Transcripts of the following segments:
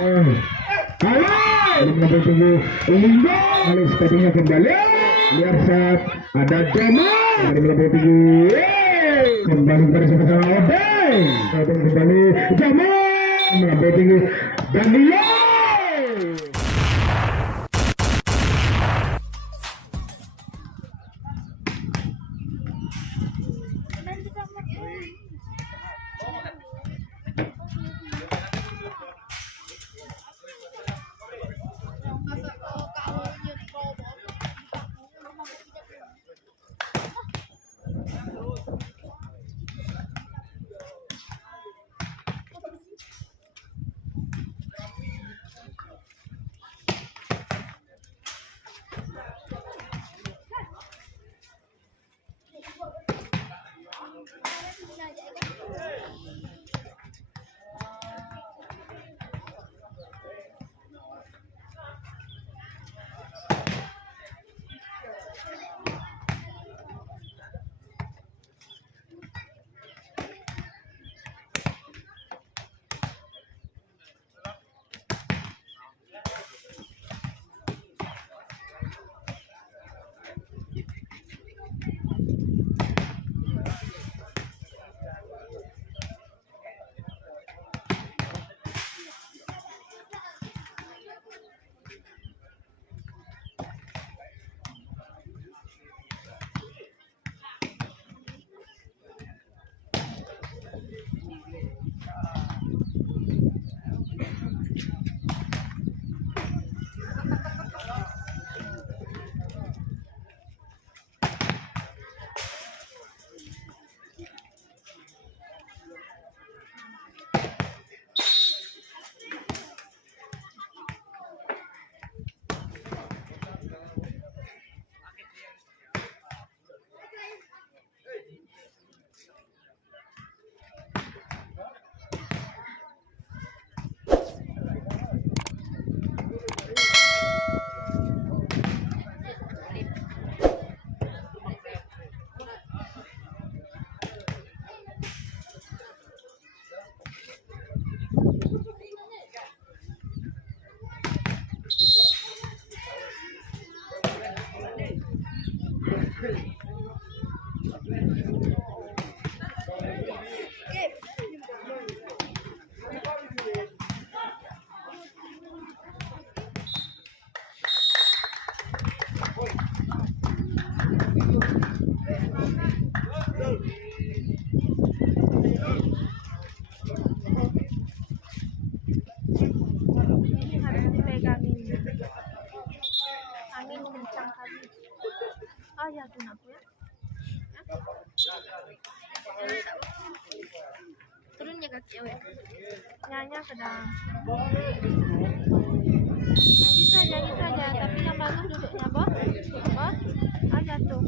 Nomor 7 Linggo sepatunya kembali. Lihat saat ada Jamal nomor 7 kembali pada sama-sama Odeng. Kembali Jamal nomor 7 Danilo. Jatuh aku ya. Turun ya kaki cewek. Nyanyi sedang. Nyanyi saja, tapi yang bagus duduknya, Bos. Bos, jatuh.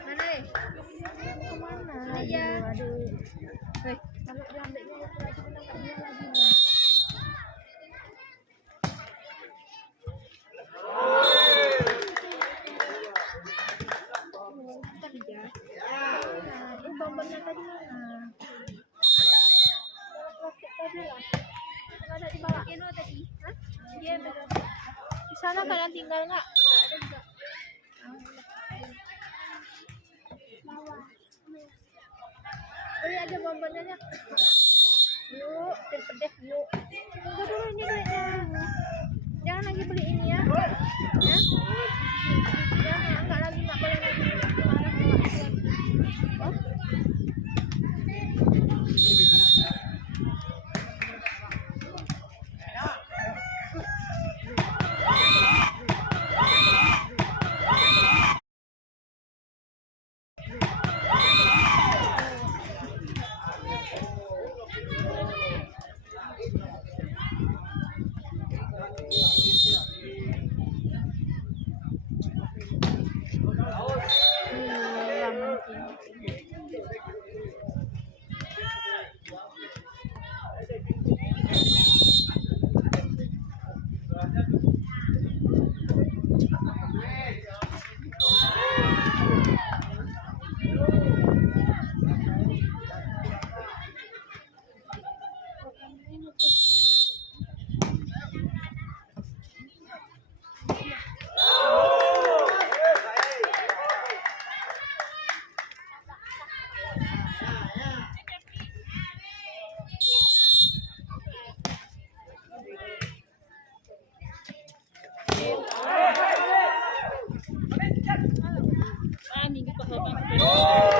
Mana eh? Kemana? Iya. Hei, kalau diambilnya kita dapat dia lagi nih. Tadi ya. Nah, ini bombolnya tadi mana? Plastik tadi lah. Nggak ada dibawa. Keno tadi. Hah? Dia betul. Di sana kalian tinggal nggak? Ada juga. Beli aja bonbonnya ya. Yuk, pedes yuk. Tunggu dulu ini duitnya. Jangan lagi beli ini ya. Ya. Jangan, enggak lagi, enggak boleh lagi. Marah sama aku lagi. Oh.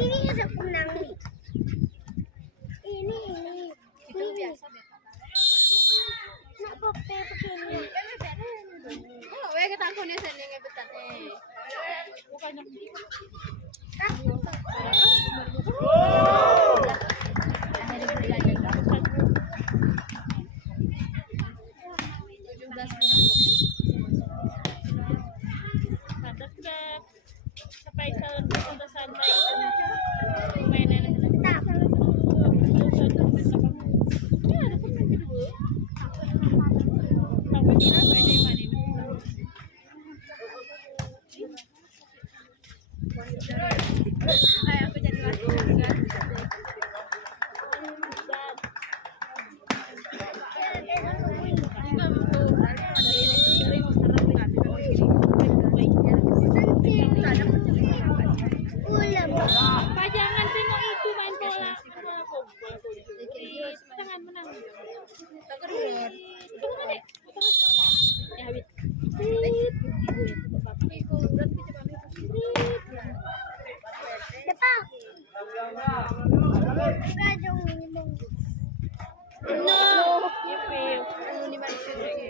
Ini bisa menang nih. Ini. Itu biasa deh. Nak pope begini. Oh, weh kita akunya sendiri betat eh. Bukan yang Gajong minimum. No. Ano ni man siya sige.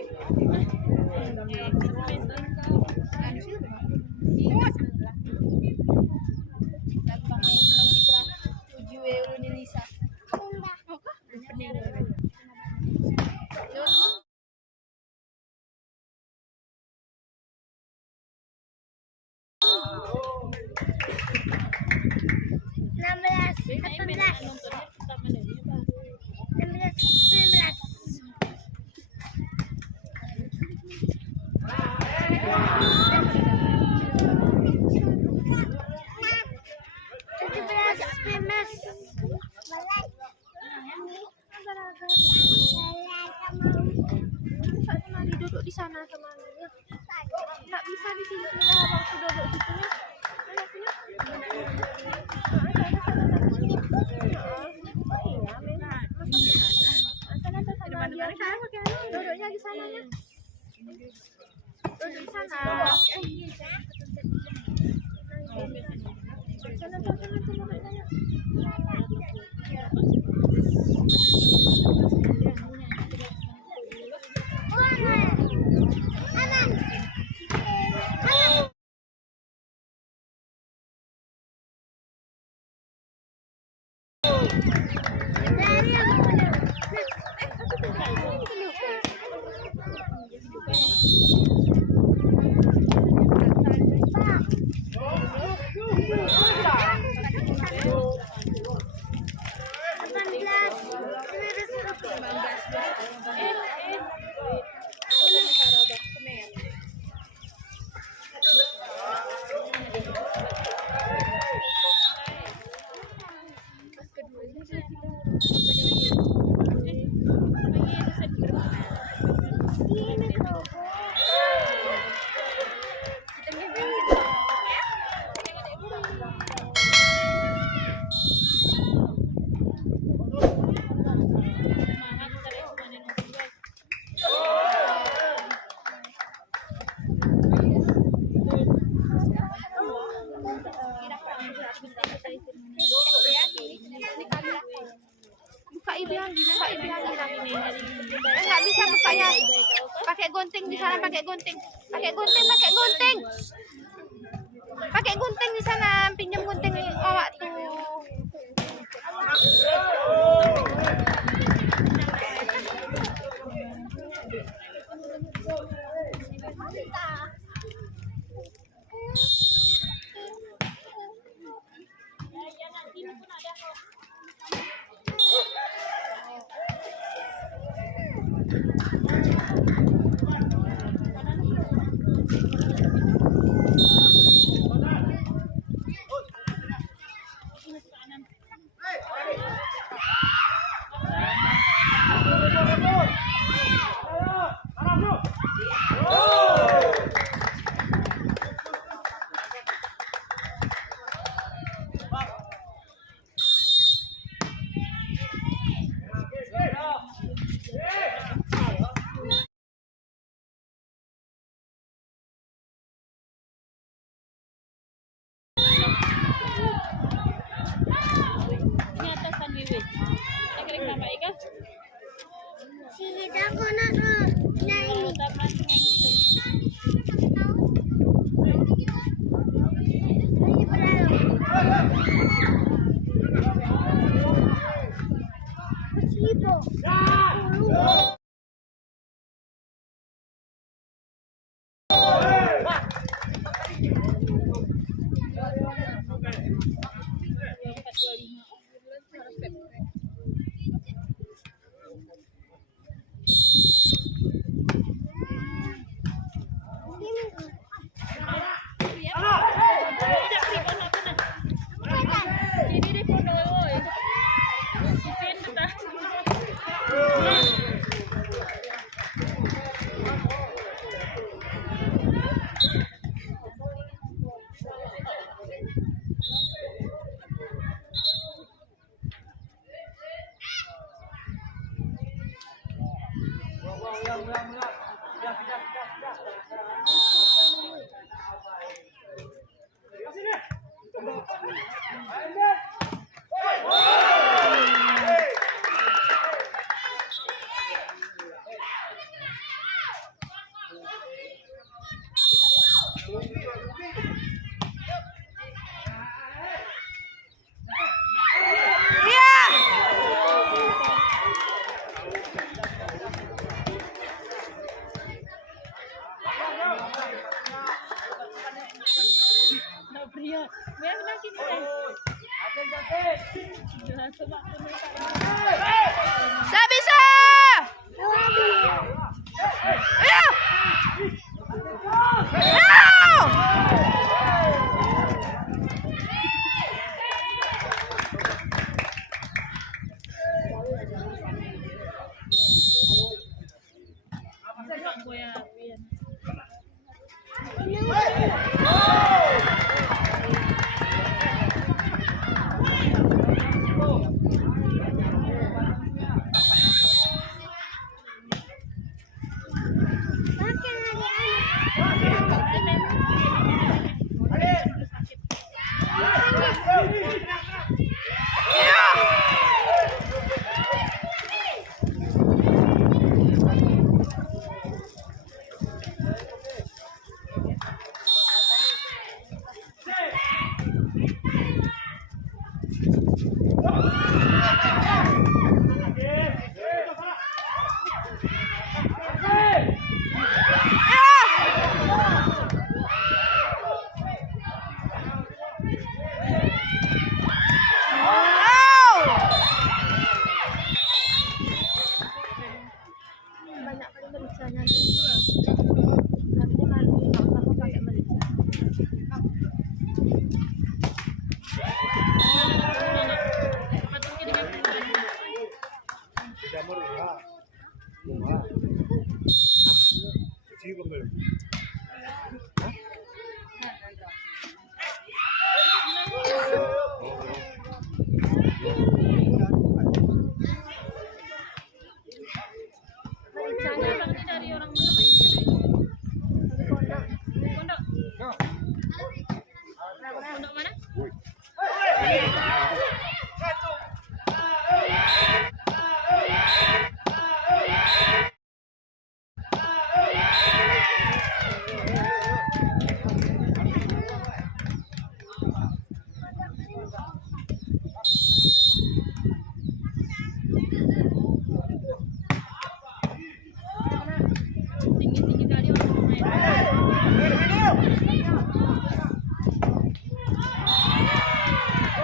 Duduk di sana sama dia. Nggak bisa di sini kita waktu duduk situ ya. Duduknya di sana ya. Duduk di sana. Buka ibu yang nggak bisa bukanya. Pakai gunting di sana, pakai gunting di sana, pinjam gunting awak tuh. Bisa bisa. Ayo. Ayo. Banyak kali mericanya. Nanti malu sama pakai merica. Mericanya berarti dari orang mana main dia? Dari pondok. Pondok mana? Tinggi-tinggi kali orang main.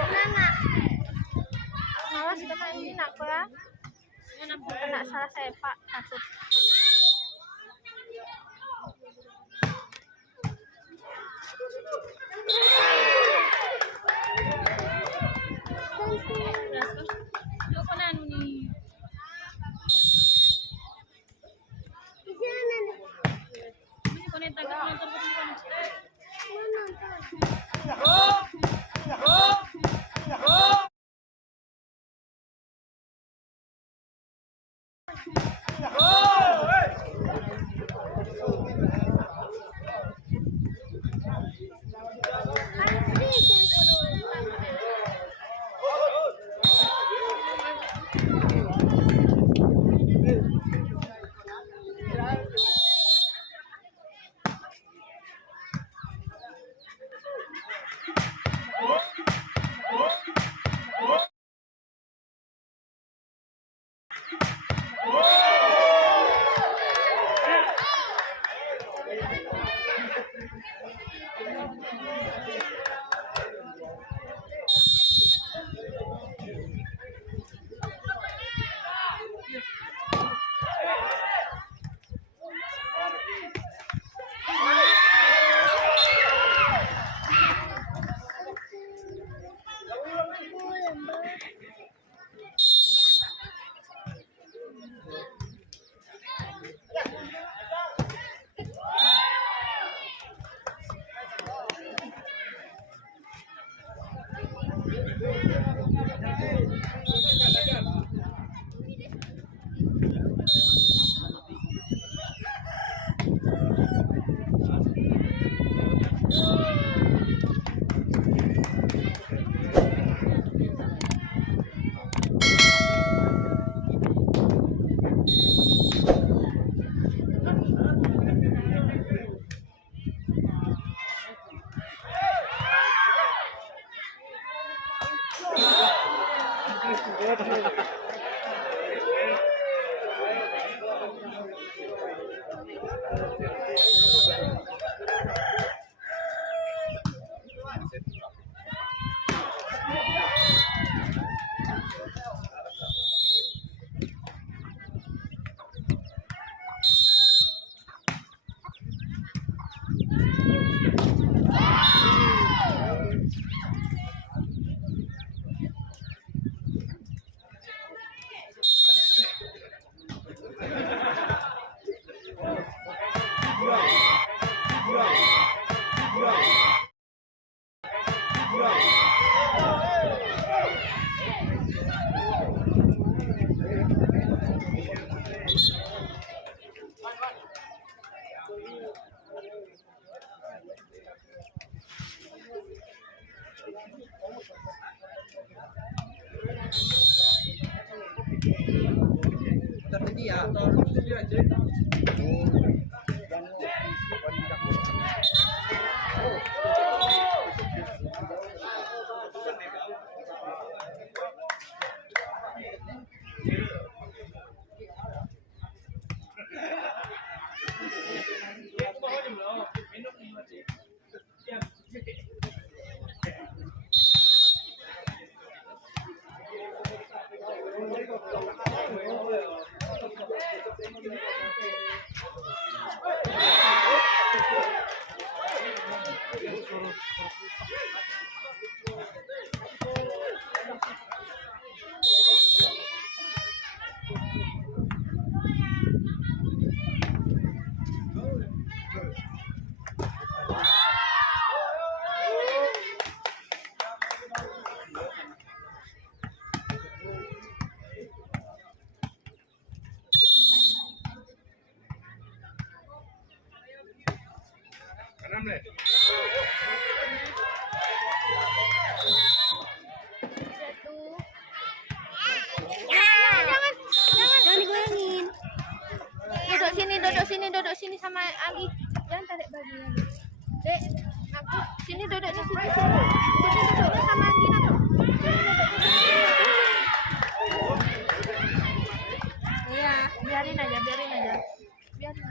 Nana. Malas kita main ini nak ya? Kena salah sepak takut. Jatuh. Jangan, jangan digoyangin. Duduk sini sama Ali. Jangan tarik bajunya. Dek, aku sini duduknya sini. Sini duduknya sama Anggi aku. Iya, biarin aja. Biarin aja. Dia tahu.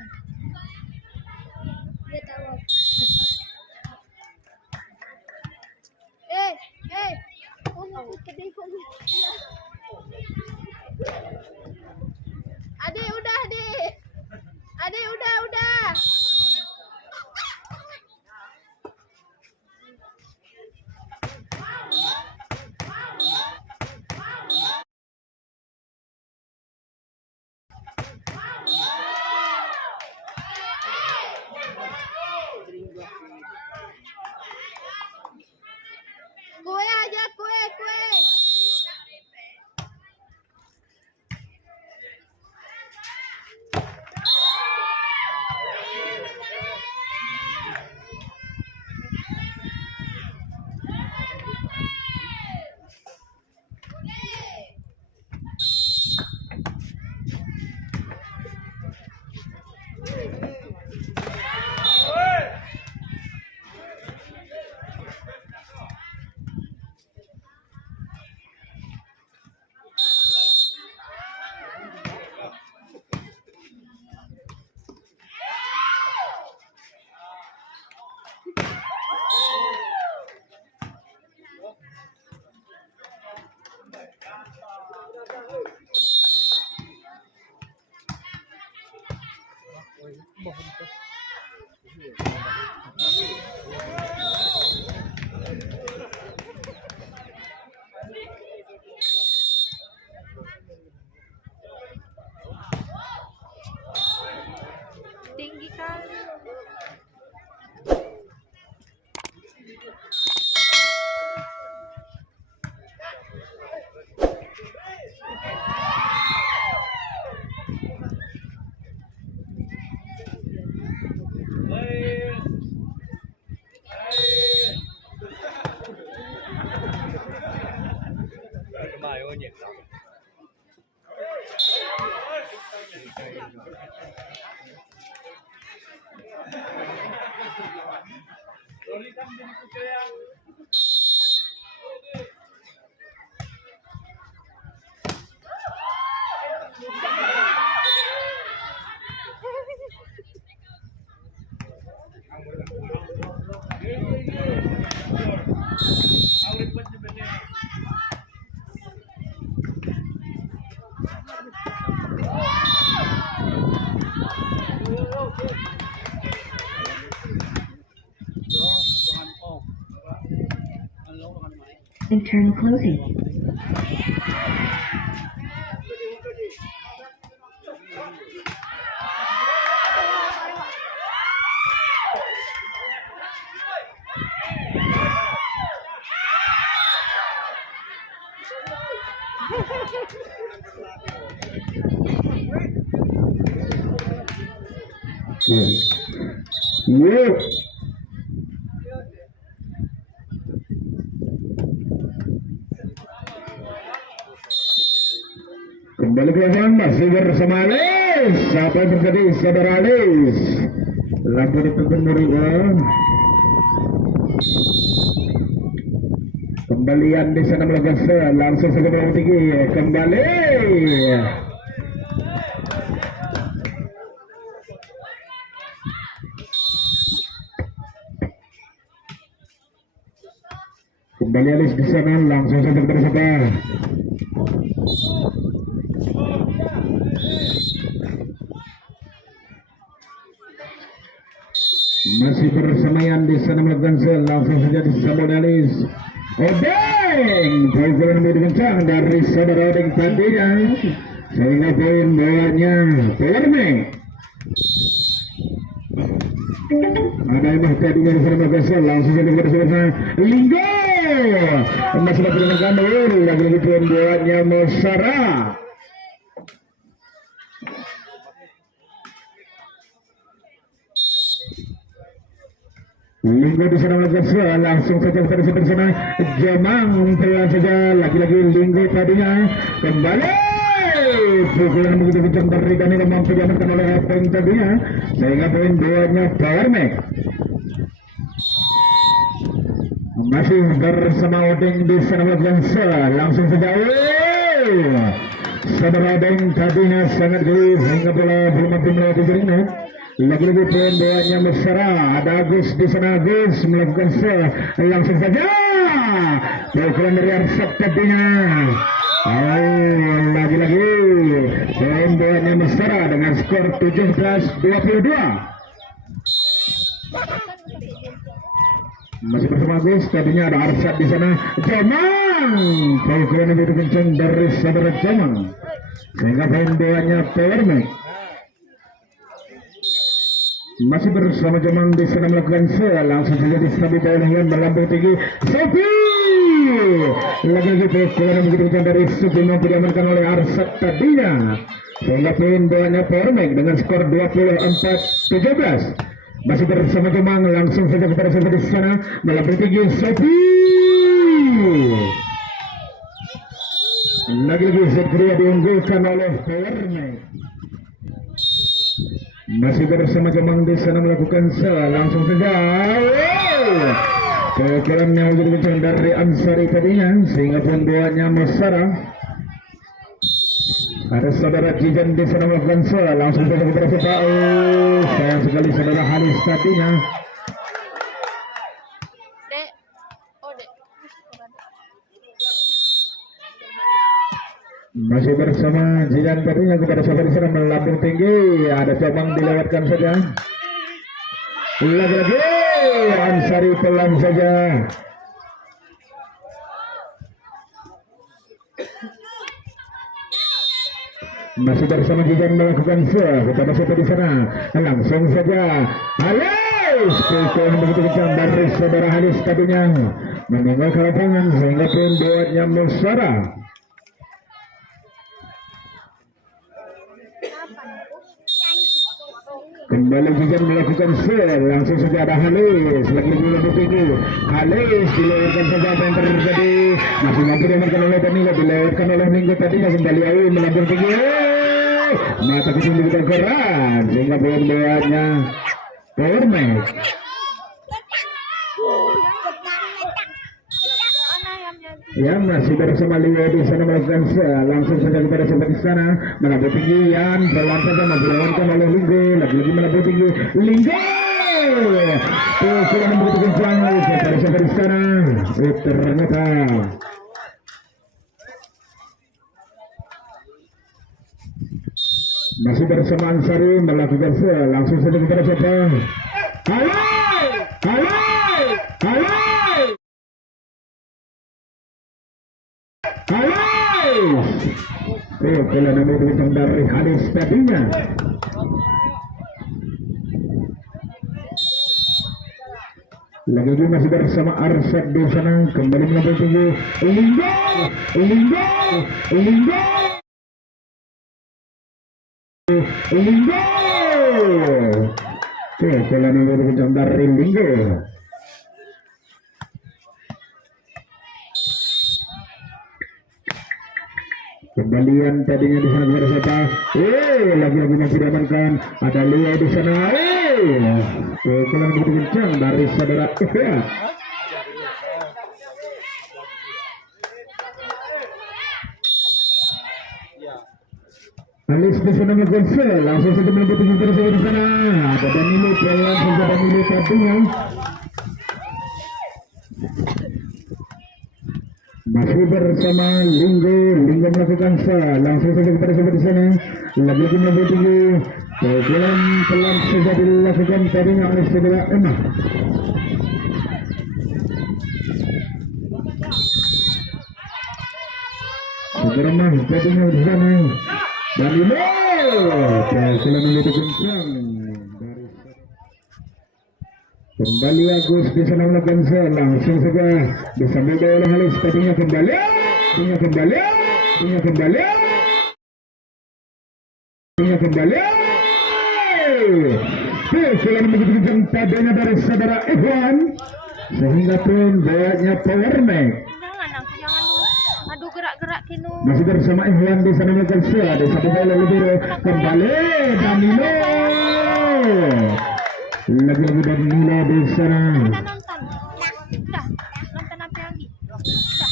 Oh, kedai kopi. Adik udah, Adik. Adik udah. Kue aja, kue. Tinggi kali. Internal closing. Yuk. Kembali ke lapangan masih bersama Alis. Apa yang terjadi saudara Alis? Lampu ditutup mereka. Kembalian di sana melakukan langsung saja bola tinggi kembali. Kembali Alis di sana langsung saja kepada siapa? Masih bersama yang di sana melakukan langsung saja disambut Alis. Odeng, pukulan lebih kencang dari saudara Odeng tadinya, sehingga poin bolanya Powerman. Ada yang tadinya di sana melakukan langsung saja kepada saudara Linggo. Masih bergunakan lagi poin bolanya Mosara. Linggo di sana melakukan langsung saja kepada sana Jamang pelan saja lagi-lagi Linggo tadinya kembali pukulan begitu kencang dari Dani mampu diamankan oleh Openg tadinya sehingga poin bolanya Powermax. Masih bersama Odeng di sana melakukan langsung saja saudara Odeng tadinya sangat geli sehingga bola belum mampu melewati jaringan. Lagi-lagi poin bolanya Mesra. Ada Agus di sana, Agus melakukan langsung saja pukulan dari Arsat tadinya. Lagi-lagi poin bolanya Mesra dengan skor 17-22. Masih bersama Agus, tadinya ada Arsat di sana. Jamang pukulan yang begitu kencang dari saudara Jamang sehingga poin bolanya Powermax. Masih bersama Jamang di sana melakukan langsung saja disambut oleh yang melambung tinggi Sopi. Lagi-lagi pukulan yang begitu kencang dari Sopi mampu diamankan oleh Arsat tadinya sehingga poin bolanya Powermax dengan skor 24-17. Masih bersama Jamang langsung saja kepada Sopi di sana melambung tinggi Sopi. Lagi-lagi set kedua diunggulkan oleh Powermax. Masih bersama Jamang di sana melakukan langsung saja pukulan yang begitu kencang dari Ansari tadinya sehingga poin bolanya Masara. Ada saudara Jijan di sana melakukan langsung saja kepada siapa? Sayang sekali saudara Halis tadinya. Masih bersama Jidan tadinya kepada siapa di sana melambung tinggi. Ada Jamang dilewatkan saja. Lagi-lagi Ansari pelan saja. Masih bersama Jidan melakukan kepada siapa di sana. Langsung saja Halis pukulan begitu kencang dari saudara Halis tadinya meninggalkan lapangan sehingga poin buatnya Musara. Kembali juga melakukan langsung saja ada Halis lagi-lagi lebih tinggi. Halis dilewatkan saja apa yang terjadi. Masih mampu diamankan oleh Danilo, dilewatkan oleh Minggu tadinya kembali melambung tinggi. Mata kucing begitu keras sehingga poin bolanya Powermax. Ya masih bersama Leo di sana melakukan langsung saja kepada sampai di sana melambung tinggian pelan saja dilawankan oleh Linggo lagi-lagi melambung tinggi Linggo pukulan begitu kencang kepada sampai di sana ternyata masih bersama Ansari melakukan langsung saja kepada siapa? Halo halo halo Halis. Pukulan yang begitu kencang dari Halis tadinya. Lagi-lagi masih bersama Arsad di sana kembali melambung tinggi. Linggo, Linggo, Linggo, Linggo. Pukulan yang begitu kencang dari Linggo. Kembalian tadinya di sana kepada siapa? Lagi-lagi masih diamankan. Ada Leo di sana. Pukulan begitu kencang dari saudara Ifya. Alis di sana melakukan sel, langsung saja melebut tinggi terus di sana. Ada Danilo, langsung saja Danilo satunya. Masih bersama Linggo melakukan sel, langsung saja kepada siapa di sana. Lagi-lagi melebut tinggi. Pukulan pelan saja dilakukan tadinya oleh saudara Emma. Saudara Emma tadinya di sana. Danilo, pukulan melebut kencang. Kembali Agus di sana melakukan sel, langsung saja disambut oleh Halis tadinya kembali. Pukulan begitu kencang tadinya dari saudara Ikhwan sehingga pun bawanya power make. Jangan lu aduh gerak-gerak kinu. Masih bersama Ikhwan di sana melakukan sel, disambut oleh Libero kembali Danilo. Lagi-lagi Danilo di sana. Kita nonton. Udah. Nonton apa lagi? Udah.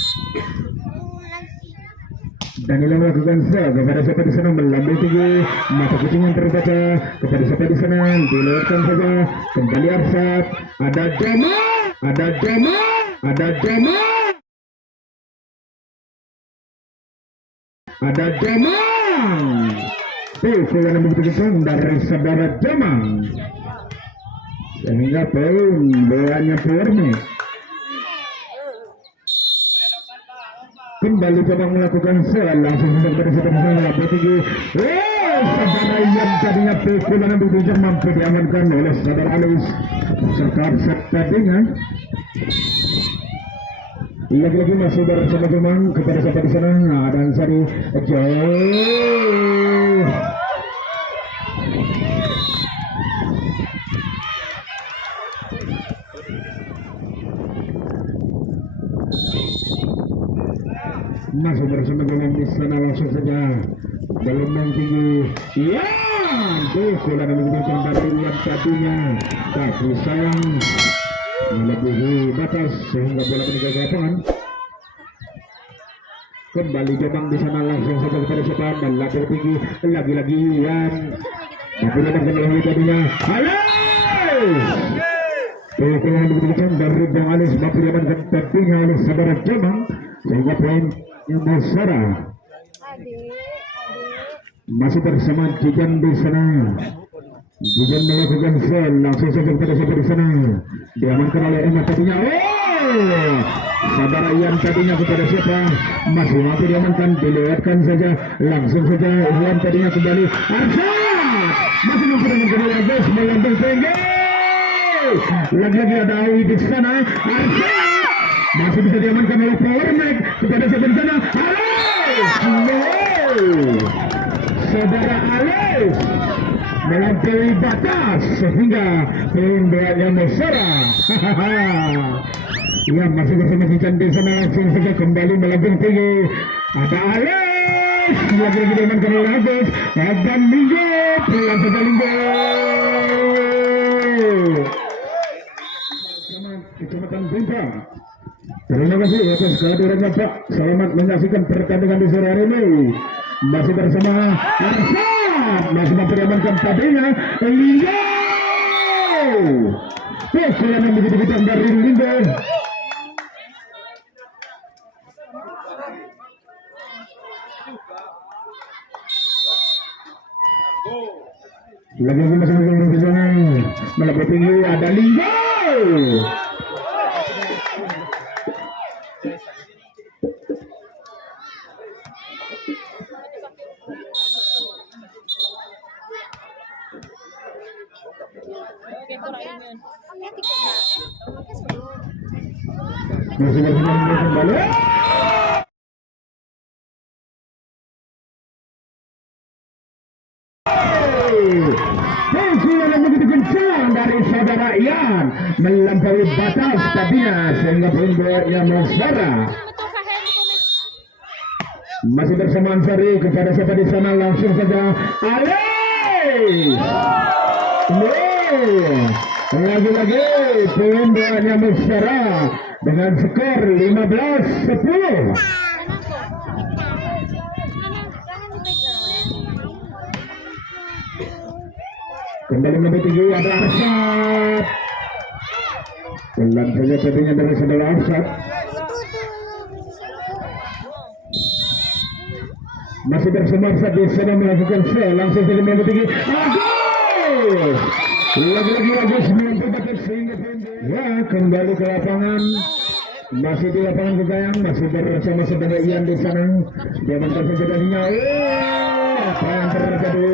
Danilo melakukan sel kepada siapa di sana melambung tinggi, mata kucing yang terbaca kepada siapa di sana dilewatkan saja. Kembali Arsat, ada Joma. Pukulan yang begitu kencang dari saudara Jamang sehingga pun bolanya Purni. Kembali Jamang melakukan sel, langsung kepada siapa di sana melambung tinggi. Saudara yang tadinya pukulan yang begitu kencang mampu diamankan oleh saudara Alus serta tadinya. Lagi-lagi masih bersama Jamang kepada siapa di sana. Ada Ansari jauh. Masih bersama Jamang di sana, langsung saja gelombang tinggi. Ya, pukulan yang begitu kencang dari yang tadinya, tapi sayang melebihi batas sehingga bola meninggal ke lapangan. Kembali Jamang di sana, langsung saja kepada siapa melapor tinggi lagi-lagi yang tapi dapat kembali tadinya. Halo, pukulan yang begitu kencang dari Bang Alis mampu diamankan tadinya oleh saudara Jamang sehingga poin yang Musara. Masih bersama Jijan di sana. Jijan melakukan sel, langsung saja kepada siapa di sana diamankan oleh Emma tadinya. Saudara Ian tadinya kepada siapa masih mampu diamankan, dilewatkan saja, langsung saja Ian tadinya kembali. Arsat masih mampu diamankan oleh Agus melambung tinggi. Lagi-lagi ada Awi di sana. Arsat masih bisa diamankan oleh Power Mac kepada siapa di sana. Saudara Alif melampaui batas sehingga pemberatnya Musara. Ya, masih bersama Jijan di sana, langsung saja kembali melambung tinggi. Ada Alif lagi-lagi diamankan oleh Agus dan Linggo, pulang saja Linggo. Kecamatan Bintang. Terima kasih atas kehadirannya Pak. Selamat menyaksikan pertandingan di sore hari ini. Masih bersama Arsat, masih mampu diamankan tadinya Linggo. Pukulan yang begitu kencang dari Linggo. Lagi-lagi masih di sana melebih tinggi, ada Linggo. Masih bersama kembali. Pukulan yang begitu kencang dari saudara Ian melampaui batas tadinya sehingga pembuatnya Musara. Masih bersama Ansari, kepada siapa di sana langsung saja Alex. Lagi-lagi poin bola Musara dengan skor 15-10. Kembali nomor 7 ada Arsat. Pelan saja tadinya dari saudara Arsat. Masih bersama Arsat di sana melakukan sel langsung saja nomor 3. Agus. Lagi-lagi Agus menempatkan sehingga ya kembali ke lapangan. Masih di lapangan Kekayang, masih bersama saudara Ian di sana. Dia mantan saja darinya. Apa yang terjadi?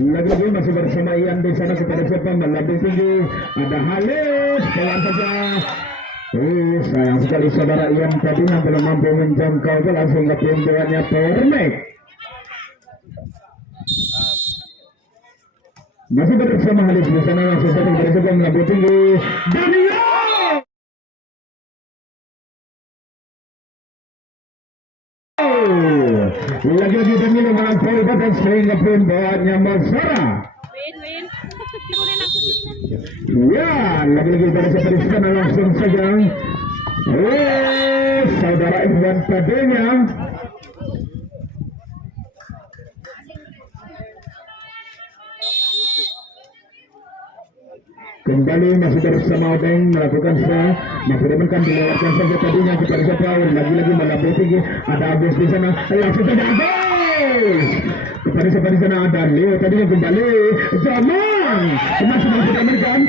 Lagi-lagi masih bersama Ian di sana kepada siapa melebih tinggi ada Halis pelan saja. Sayang sekali saudara Ian tadinya belum mampu menjangkau bola sehingga pintuannya Permek. Masih bersama Halis di sana langsung saja kepada siapa melebih tinggi Daniel. Lagi-lagi Danilo melampaui batas sehingga pun bawaannya Musara. Win. Ya, lagi-lagi pada siapa di sana langsung saja. Saudara Iwan tadinya. Kembali masih bersama Odeng melakukan sel, mengirimkan dilewatkan saja tadinya kepada siapa lagi-lagi melambung tinggi ada Agus di sana langsung saja Agus kepada siapa di sana ada Leo tadinya kembali zaman masih diamankan.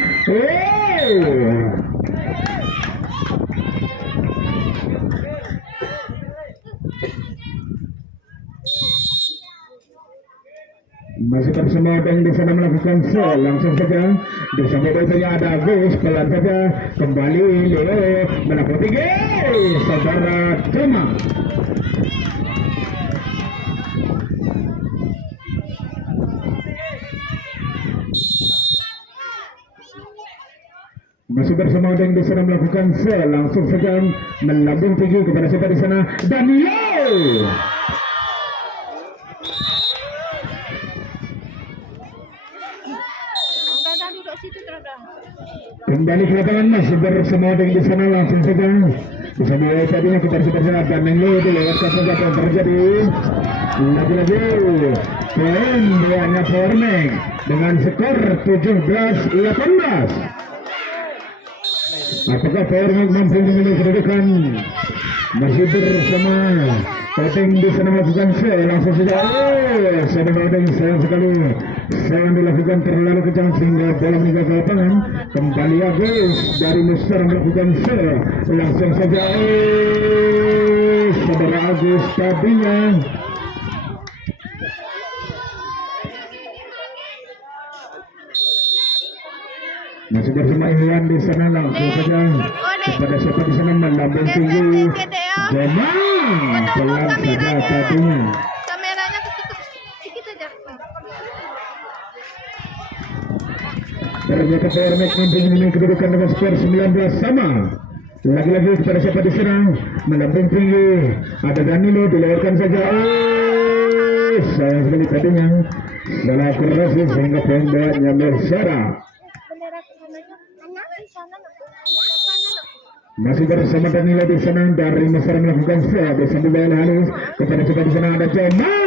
Masih bersama Odeng di sana melakukan sel langsung saja di samping saja ada Agus pelan saja kembali Leo melakukan tinggi saudara Cema. Masih bersama Odeng di sana melakukan sel langsung saja melambung tinggi kepada siapa di sana Daniel. Kembali ke lapangan masih bersama Odeng di sana langsung saja bisa mulai tadinya kita bersama dan Menglo dilewatkan saja yang terjadi lagi-lagi poin bola Permek dengan skor 17-18. Apakah Permek mampu memilih kedudukan? Masih bersama Odeng di sana melakukan sel langsung saja. Saudara Odeng sayang sekali yang dilakukan terlalu kencang sehingga bola meninggal ke lapangan. Kembali Agus dari Musara melakukan sel langsung saja. Saudara Agus tadinya masih bersama Iwan di sana langsung saja kepada siapa di sana melambung tinggi Demang pelan saja tadinya. Kameranya ketutup sedikit aja. Ternyata Permek mampu menang kedudukan dengan skor 19 sama. Lagi-lagi kepada siapa di sana melambung tinggi ada Danilo dilewatkan saja. Sayang sekali tadinya salah akurasi sehingga poin bola Musara. Masih bersama Danilo di sana dari Musara melakukan sel bersama bola halus kepada siapa di sana ada Ceman.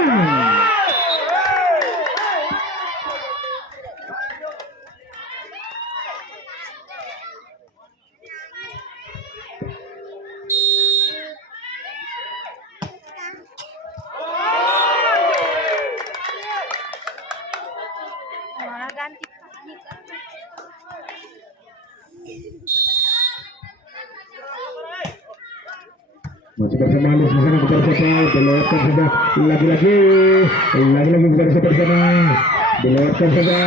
Ganti. Masih bersama Halus di sana kepada siapa dilewatkan saja lagi-lagi kepada siapa di sana dilewatkan saja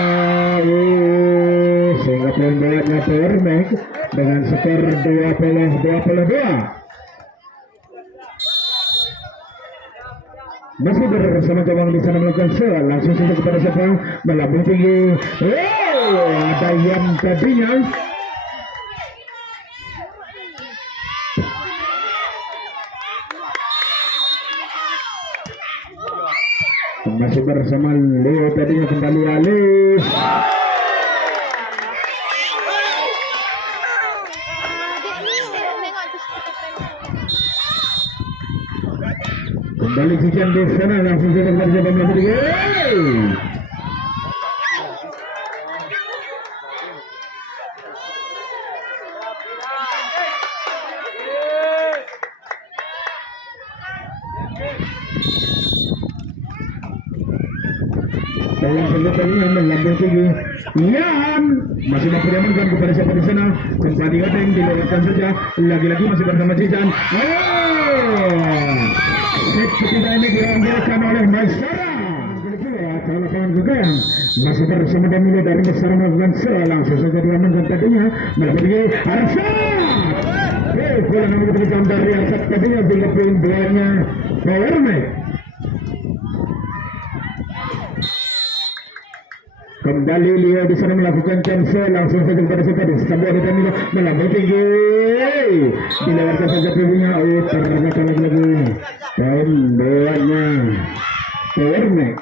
sehingga poin bolanya Permek dengan skor 20-22. Masih bersama Jawang di sana melakukan sel langsung saja kepada siapa melambung tinggi ada yang tadinya Masih bersama Leo tadinya kembali halus. Kembali hujan di sana langsung saja kerja pemain dalam senjatanya melambung tinggi. Yan masih mampu diamankan kepada siapa di sana. Kembali Odeng dilewatkan saja. Lagi-lagi masih bersama Cijan. Set ketiga ini diambilkan oleh Maisara. Kawan-kawan juga yang masih bersama Danilo dari Maisara melakukan langsung saja diamankan tadinya. Melalui Arsat. Bola nomor ketika dari Arsat tadinya sehingga poin bolanya Powerman. Kembali Leo di sana melakukan cancel langsung saja kepada siapa di sebelah di Danilo melambung tinggi dilewatkan saja pilihnya ternyata lagi poin bolanya Powerman.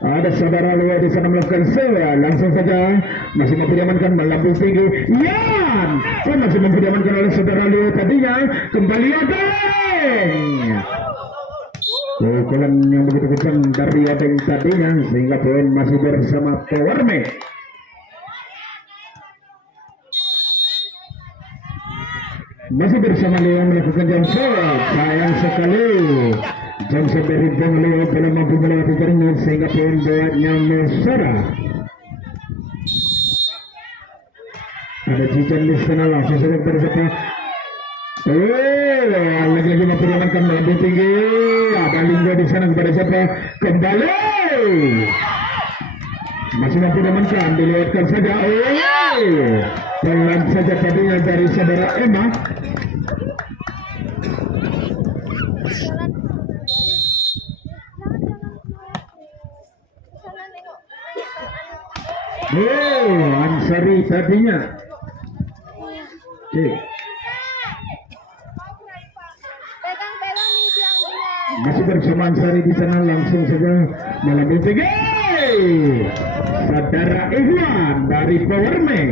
Ada saudara Leo di sana melakukan sel langsung saja masih mampu diamankan melambung tinggi Yan masih mampu diamankan oleh saudara Leo tadinya kembali Odeng. Pukulan yang begitu kencang dari Odeng tadinya sehingga poin masih bersama Powerman. Masih bersama Leo melakukan jumper. Sayang sekali jumper dari Bang Leo belum mampu melewati jaringan sehingga poin buatnya Maisara. Ada Cijan di sana langsung saja berdepan. Lagi-lagi mampu diamankan melambung tinggi. Ada Linggo di sana kepada siapa? Kembali. Masih mampu diamankan, dilewatkan saja. Pelan saja tadinya dari saudara Emma. Ansari tadinya. Masih bersama Ansari di sana langsung saja melambung tinggi. Saudara Ikhwan dari Powerman.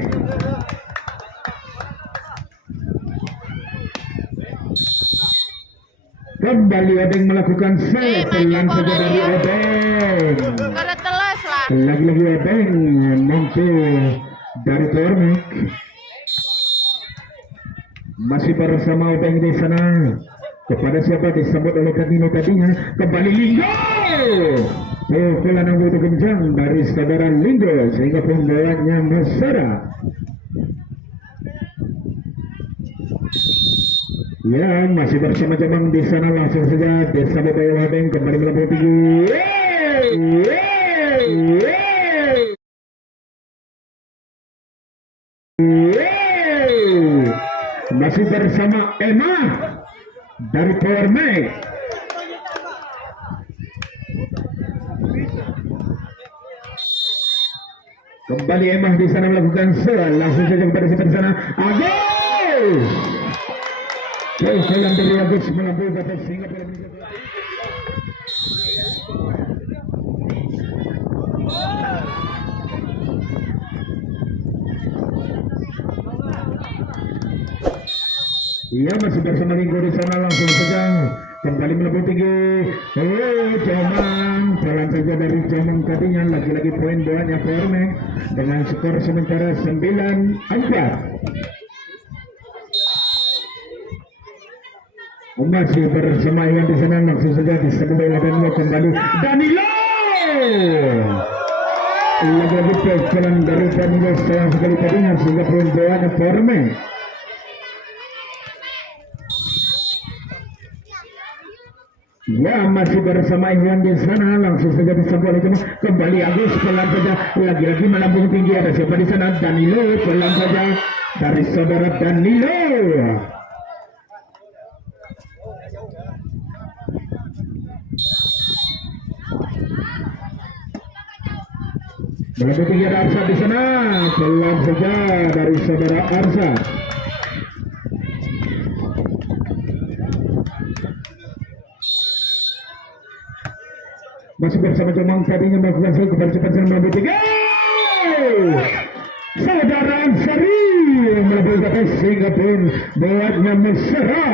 Kembali Odeng melakukan sel pelan saja dari Odeng. Kada telas lah. Lagi-lagi Odeng mampu dari Powerman. Masih bersama Odeng di sana. Kepada siapa disambut oleh Danilo tadinya kembali Linggo. Pukulan yang begitu kencang dari saudara Linggo sehingga pembolanya Maisara. Ya masih bersama Jamang di sana langsung saja disambut oleh Odeng kembali melambung tinggi. Masih bersama Emma dari Powerman. Kembali Emma di sana melakukan sel langsung saja kepada siapa di sana. Agus. Pukulan dari Agus melambung ke atas sehingga pada menit Iya masih bersama Linggo di sana langsung saja kembali melambung tinggi. Jamang pelan saja dari Jamang tadinya lagi-lagi poin doanya Powerman dengan skor sementara 9-4. Masih bersama Iwan di sana langsung saja disambut oleh Danilo kembali Danilo. Lagi-lagi pukulan dari Danilo sayang sekali tadinya sehingga poin doanya Powerman. Ya masih bersama Iwan di sana langsung saja disambut oleh Jamang kembali Agus pelan saja lagi-lagi melambung tinggi ada siapa di sana Danilo pelan saja dari saudara Danilo. Melebih tinggi ada Arsad di sana, peluang saja dari saudara Arsad. Masih bersama Jomang tadinya melakukan satu kepada cepat melebih tinggi. Saudara Ansari melebih ke atas sehingga pun buatnya mesra.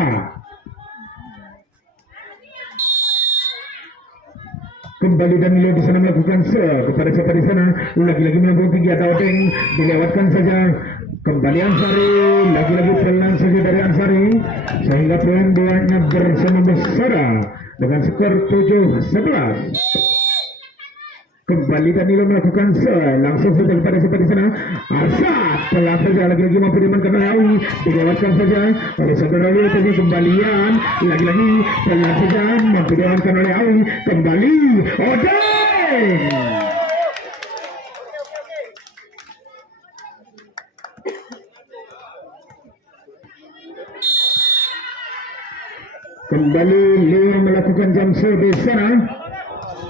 Kembali Danilo di sana melakukan kepada siapa di sana, lagi-lagi melambung tinggi atau Odeng dilewatkan saja. Kembali Ansari, lagi-lagi pelan saja dari Ansari sehingga poin buahnya bersama Mesra dengan skor 7-11. Kembali Danilo melakukan langsung saja kepada siapa di sana. Arsad pelan saja lagi-lagi mampu diamankan oleh Awi, dilewatkan saja oleh saudara Leo tadi. Kembalian lagi-lagi pelan saja mampu diamankan oleh Awi. Kembali Odeng. Kembali Leo melakukan jam di sana.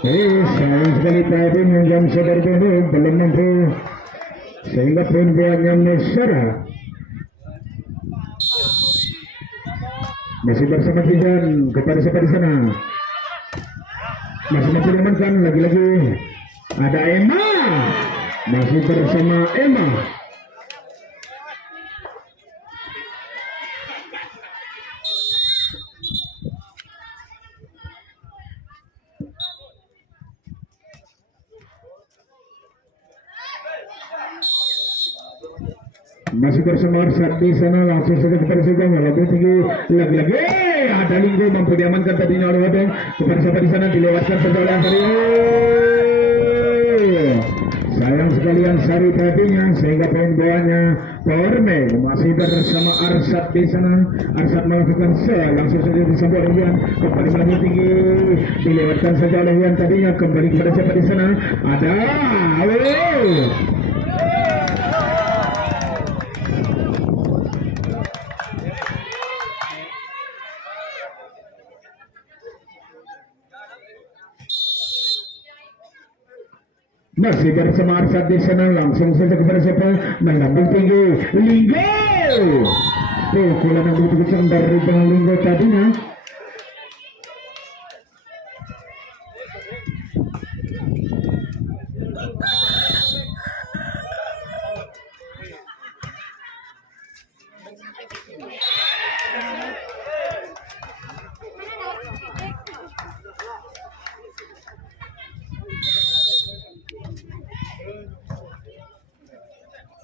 Sayang sekali tadi yang jam dari dulu belum mampu sehingga poin buahnya Mesra. Masih bersama Tijan kepada siapa di sana. Masih mampu diamankan lagi-lagi ada Emma. Masih bersama Emma. Masih bersama Arsad di sana, langsung saja kepada Sugeng lebih tinggi lagi-lagi. Ada Linggo mampu diamankan tadinya oleh Odeng kepada siapa di sana, dilewatkan saja oleh Ansari. Sayang sekali Ansari tadinya sehingga poin bawahnya Porme masih bersama Arsad di sana. Arsad melakukan langsung saja disambut oleh Ian kepada lebih tinggi, dilewatkan saja oleh Ian tadinya. Kembali kepada siapa di sana, ada masih bersama Arsad di sana, langsung saja kepada siapa, melambung tinggi Linggo. Pukulan yang begitu kencang dari Bang Linggo tadinya.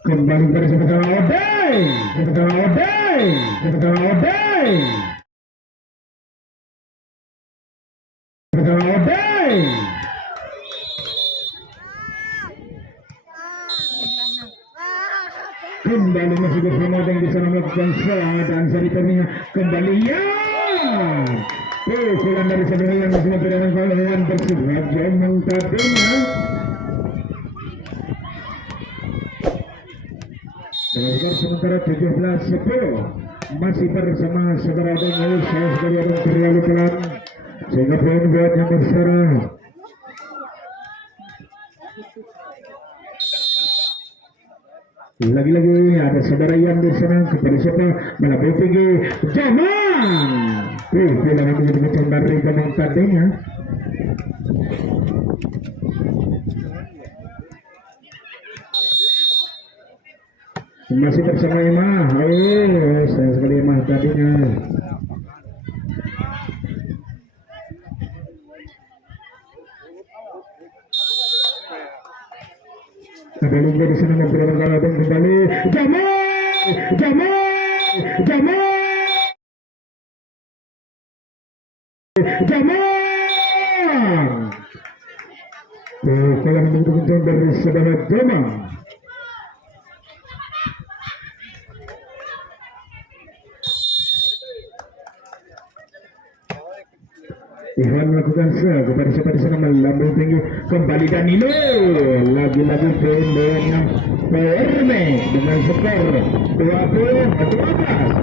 Kembali kepada sementara Odeng, sementara Odeng, sementara Odeng, sementara Odeng. Kembali masih bersama Odeng di sana melakukan dan Sari tadinya kembali ya. Pukulan dari saudara yang masih memperebutkan lawan tersebut Jomang tadinya. Dengan skor sementara 17-10 masih bersama saudara Odeng. Saya sekali Odeng terlalu pelan sehingga poin buatnya Mesra. Lagi-lagi ada saudara Ian di sana kepada siapa, melabui tinggi Jomang. Bila yang begitu kencang dari Jomang tadinya. Masih bersama Emma. Sayang sekali Emma tadinya. Ada Linggo di sana memperoleh Odeng kembali. Jamal, Jamal, Jamal, Jamal. Pukulan begitu kencang dari saudara Jamal. Ivan melakukan kepada siapa di sana, melambung tinggi kembali Danilo. Lagi-lagi dengan Porme dengan skor 20-12.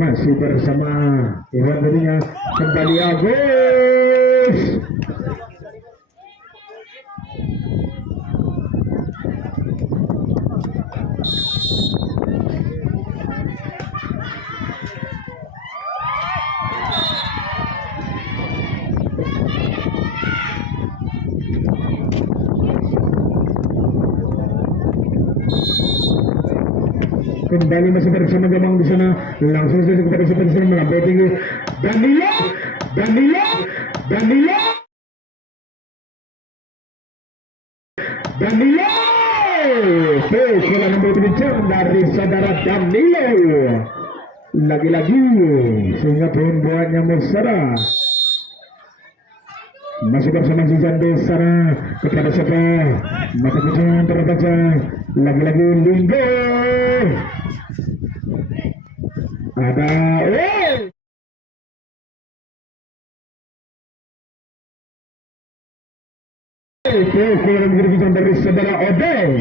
masih bersama Iwan tadinya kembali Agus. Kembali masih bersama Gamang di sana, langsung saja kepada Super melampaui tinggi Danilo bola nomor 7 dari saudara Danilo lagi-lagi sehingga poin buahnya Musara masih bersama Zizan di sana kepada siapa mata kucing terbaca lagi-lagi Linggo ada pukulan berbicara dari saudara Odell,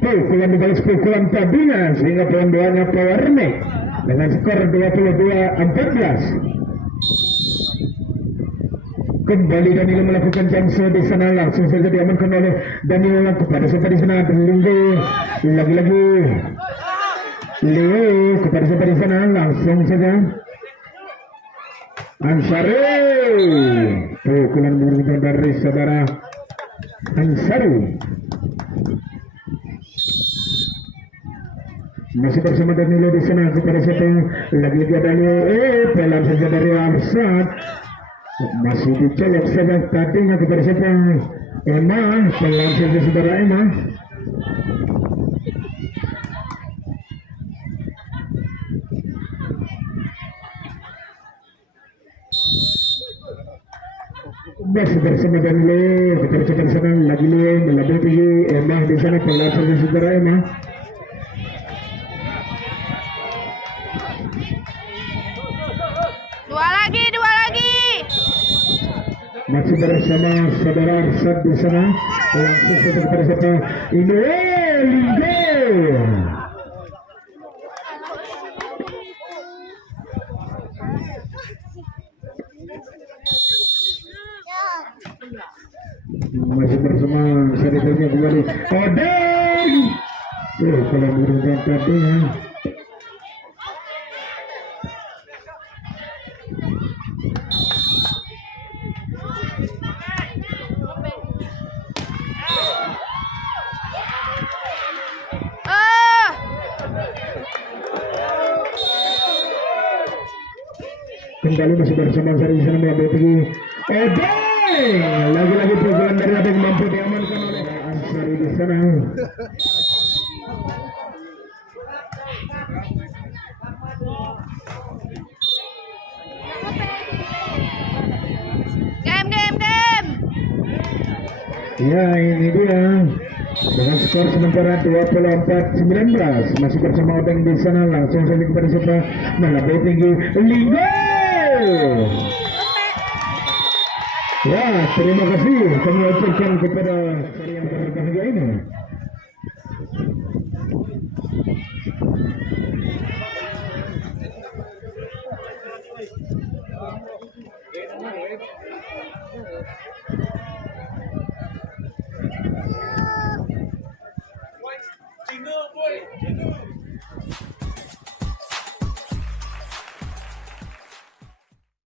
pukulan dibalas pukulan tadinya sehingga poin duanya Pewarne dengan skor 22-14. Kembali Danilo melakukan jangsa di sana, langsung saja diamankan oleh Danilo kepada siapa di sana Linggo lagi-lagi Leo kepada siapa di sana, langsung saja Ansari, pukulan berbicara dari saudara Ansari masih bersama Danilo di sana kepada siapa lagi-lagi Danilo pelan saja dari Arsad masih dicolok saja tadinya kepada siapa Emma pelan saja saudara Emma masih bersama Danilo kepada siapa di sana lagi Leo melabur tinggi Emma di sana pelan saja saudara Emma Dua lagi. masih bersama saudara Arsad di sana langsung saja kepada siapa ini Linggo masih bersama seriusnya kembali Odeng kalau berubah tadinya kembali masih bersama saya di sana mengambil tinggi lagi-lagi pukulan dari Adeng mampu diamankan oleh Ansari di sana Game. ya ini dia dengan skor sementara 24-19 masih bersama Odeng di sana langsung saja kepada siapa melampaui tinggi Linggo. Ya, terima kasih kami ucapkan kepada yang berbahagia ini.